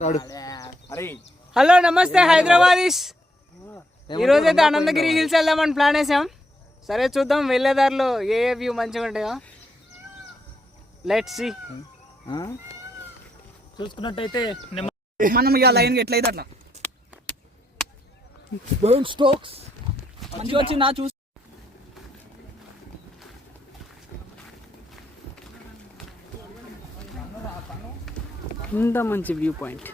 Hello నమస్తే హైదరాబాదీస్. ఈరోజైతే Anantagiri hills వెళ్దామని ప్లాన్ వేసాం. సరే చూద్దాం వెళ్ళేదారిలో ఏ వ్యూ మంచిగా ఉంటాయో. Let's see. చూసుకున్నట్టయితే మనం ఇక లైన్ ఎట్లయితే అట్లా బర్న్ స్టోక్స్ మంచిగా వచ్చి నా చూసి ఇంత మంచి వ్యూ పాయింట్.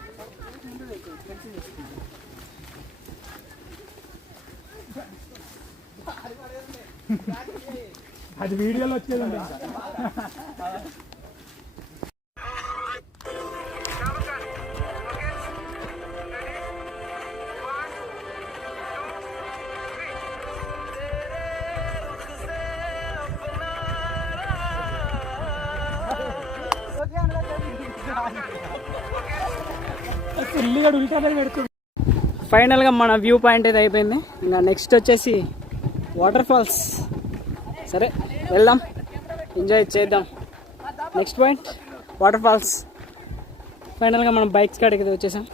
అది వీడియోలో వచ్చేదండి. ఫైనల్గా మన వ్యూ పాయింట్ అయితే అయిపోయింది. ఇంకా నెక్స్ట్ వచ్చేసి వాటర్ ఫాల్స్. సరే వెళ్దాం, ఎంజాయ్ చేద్దాం. Next point waterfalls. ఫైనల్గా మనం బైక్స్ కాడికి అయితే వచ్చేసాం.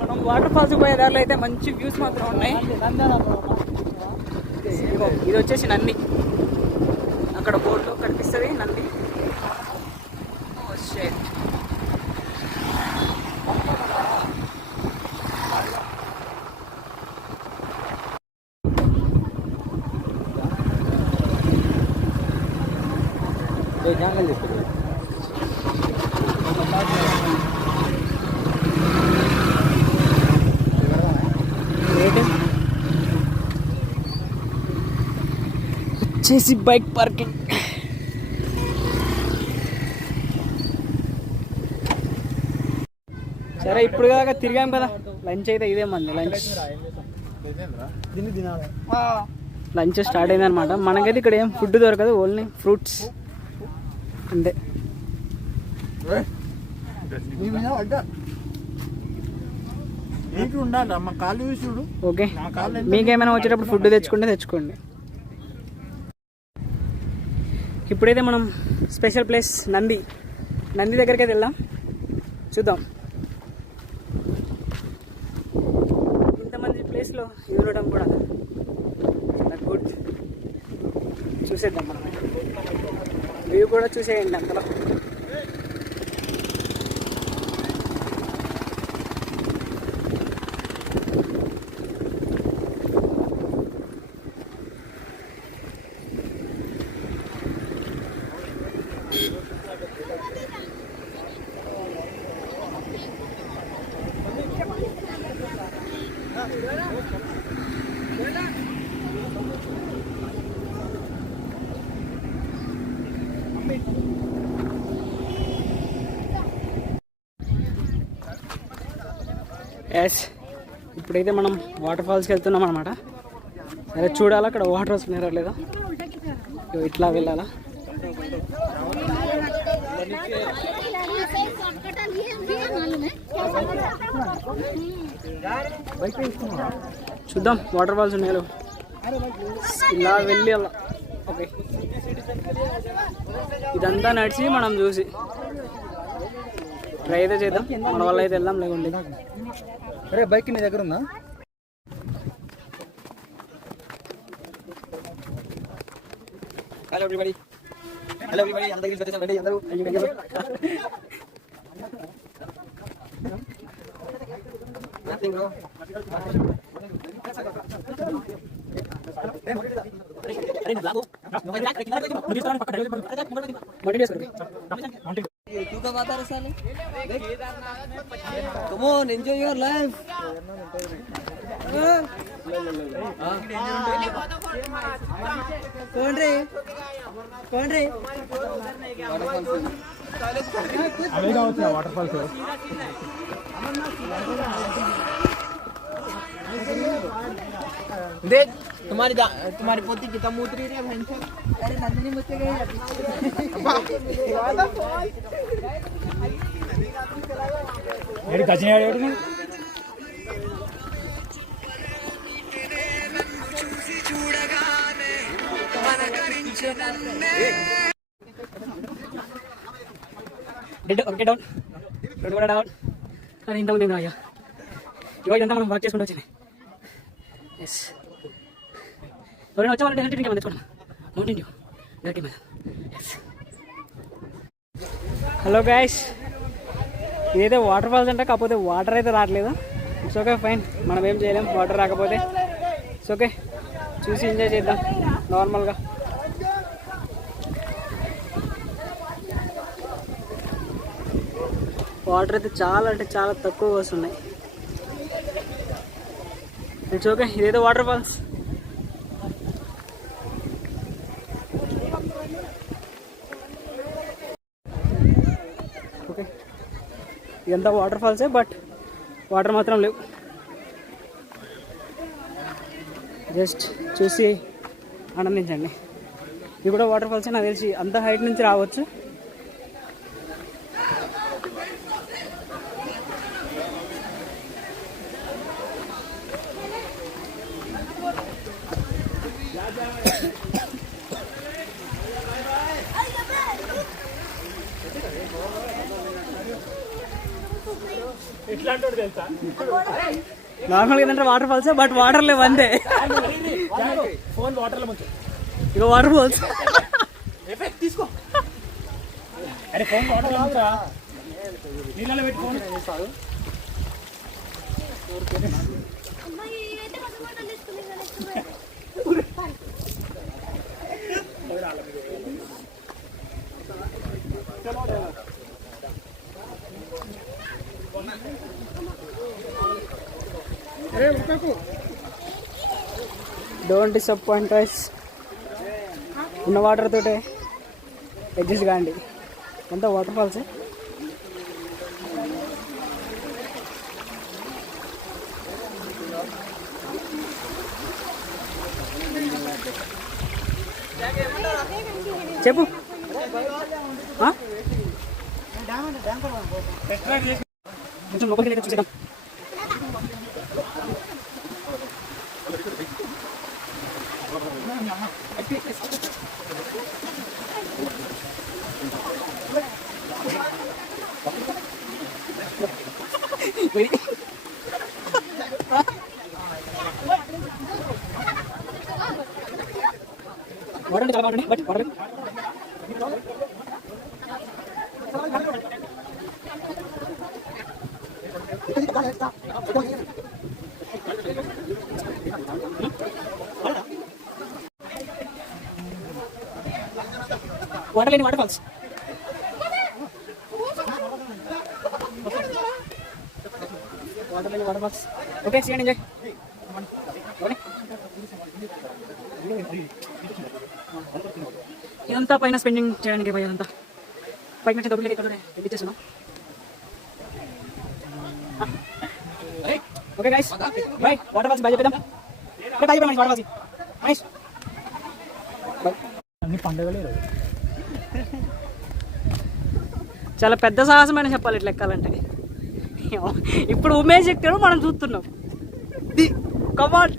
మనం వాటర్ ఫాల్స్ పోయే దారిలో అయితే మంచి వ్యూస్ మాత్రం ఉన్నాయి. ఇది వచ్చేసి నంది, అక్కడ బోర్డు కనిపిస్తుంది నంది. వచ్చేసి బైక్ పార్కింగ్. సరే ఇప్పుడు దాకా తిరిగాం కదా, లంచ్ అయితే ఇదే మంది. లంచ్ స్టార్ట్ అయింది అనమాట. మనకైతే ఇక్కడ ఏం ఫుడ్ దొరకదు, ఓన్లీ ఫ్రూట్స్ అంతే. ఓకే, మీకేమైనా వచ్చేటప్పుడు ఫుడ్ తెచ్చుకోండి. ఇప్పుడైతే మనం స్పెషల్ ప్లేస్ నంది దగ్గరికి అయితే వెళ్దాం, చూద్దాం. ఇంతమంది ప్లేస్లో ఇది ఉండడం కూడా గుడ్. చూసేద్దాం, మనం వ్యూ కూడా చూసేయండి అంతలో. ఎస్, ఇప్పుడైతే మనం వాటర్ ఫాల్స్కి వెళ్తున్నాం అనమాట. సరే చూడాలా అక్కడ వాటర్ వస్తున్నారా లేదా. ఇట్లా వెళ్ళాలా. చూద్దాం వాటర్ ఫాల్స్ ఉన్నాయో. ఇలా వెళ్ళి అలా. ఓకే, ఇదంతా నడిచి మనం చూసి ట్రై అయితే చేద్దాం. మన వల్ల అయితే వెళ్దాం, లేకుంటే. అరే బైక్ నీ దగ్గర ఉందా? హలో ఎవ్రీబడీ, అందరికీ వచ్చేసాం. అందరూ నథింగ్ బ్రో. तू कब आता है साले? Come on, enjoy your life. कौन रे? अमेगा होता है वाटरफॉल से. देख तुम्हारी पोती कितना मूत्री रही है भैंस. अरे नंदिनी मुझसे गई. ఏడు గజనాడు ఏడు హెడ్ ఒకటి డౌన్, రెండు కూడా డౌన్. కానీ ఇంత ఉంది అయ్యా. ఇవాళ ఇదంతా మనం వర్క్ చేసుకుంటూ వచ్చింది. ఎస్, ఎవరైనా వచ్చే వాళ్ళంటే డ్రింక్ ఏమైనా తెచ్చుకోండి. మౌంటైన్ డ్యూ డైరెక్ట్ మీద. ఎస్, హలో గైస్, ఇదైతే వాటర్ ఫాల్స్ అంటే, కాకపోతే వాటర్ అయితే రావట్లేదు. ఇట్స్ ఓకే, ఫైన్, మనం ఏం చేయలేం వాటర్ రాకపోతే. ఇట్స్ ఓకే, చూసి ఎంజాయ్ చేద్దాం నార్మల్గా. వాటర్ అయితే చాలా అంటే చాలా తక్కువ వస్తున్నాయి. ఇట్స్ ఓకే, ఇదేదో వాటర్ ఫాల్స్. ఓకే, ఇదంతా వాటర్ ఫాల్సే, బట్ వాటర్ మాత్రం లేవు. జస్ట్ చూసి ఆనందించండి. ఇది కూడా వాటర్ ఫాల్సే, నాకు తెలిసి అంత హైట్ నుంచి రావచ్చు. నార్మల్గా ఏంటంటే వాటర్ ఫాల్స్, బట్ వాటర్ లేవు అంతే. ఇక వాటర్ ఫాల్స్ తీసుకో. అరే ఫోన్ వాటర్ నీళ్ళలో పెట్టి ఫోన్. Don't disappoint us. ఉన్న వాటర్ తోటే అడ్జస్ట్ కాండి. అంతా వాటర్ ఫాల్స్. చెప్పు, కొంచెం లోపలికి వెళ్ళి చూసేద్దాం. వాటర్ చాలా బాగుంటుంది, బట్ వాటర్ వాటర్ లేని వాటర్ ఫాల్స్. వాటర్ లేని waterfalls. Okay, see and enjoy. ఇదంతా పైన స్పెండింగ్ చేయడానికి పోయి అదంతా పైకి నుంచి డబ్బులు ఇక్కడ వెళ్ళిచ్చేస్తున్నాం. Okay guys, bye. Waterfalls bye చెప్పేద్దాం. బాయ్ చెప్పండి వాటర్ ఫాల్స్. Nice, bye. అన్ని పండుగలే చాలా పెద్ద సాహసమైన చెప్పాలి ఇట్లా ఎక్కాలంటే. ఇప్పుడు ఉమేష్ ఎక్కాడు, మనం చూస్తున్నాం. The come on,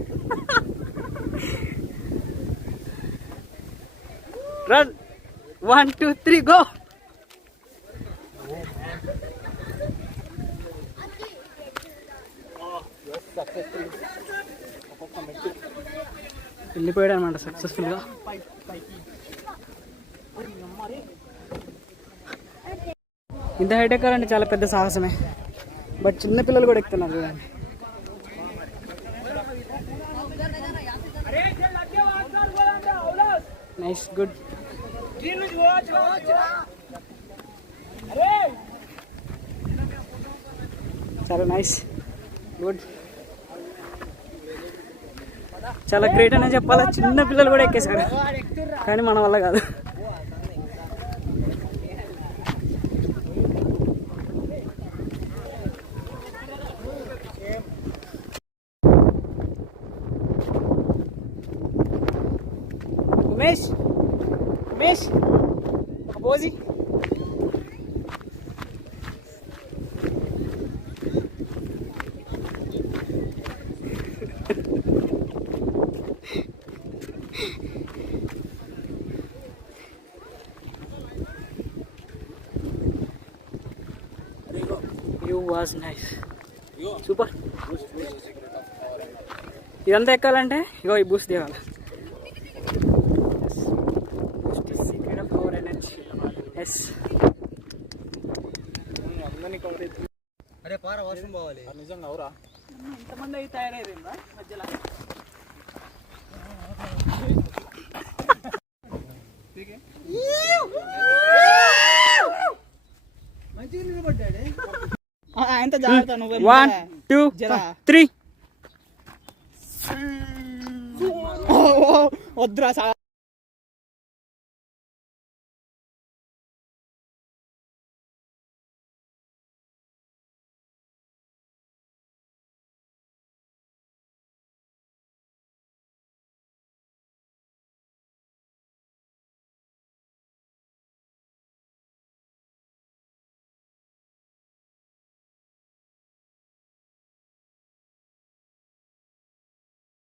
run, 1 2 3 go. వెళ్ళిపోయాడు అనమాట సక్సెస్ఫుల్గా. ఇంత హైట్ ఎక్కాలంటే చాలా పెద్ద సాహసమే, బట్ చిన్న పిల్లలు కూడా ఎక్కుతున్నారు చూడండి. Nice, good. చాలా నైస్, గుడ్, చాలా గ్రేట్ అనే చెప్పాలా. చిన్న పిల్లలు కూడా ఎక్కేసారు, కానీ మన వల్ల కాదు. ఉమేష్, ఉమేష్ ఒక పోజీ. Was nice, super. ఇదంతా ఎక్కాలంటే ఇగో ఈ బూస్ట్ దిగాలి. Secret of power energy. Yes. అరే పార వాష్రూమ్ పోవాలి. నిజంగా అవురా? ఎంతమంది అయితే తయారైందా మధ్యలో? మంచిగా నిలబడ్డాడే. ఆయనతో జాగ్రత్త నువ్వు. 1 2 3. వద్దురా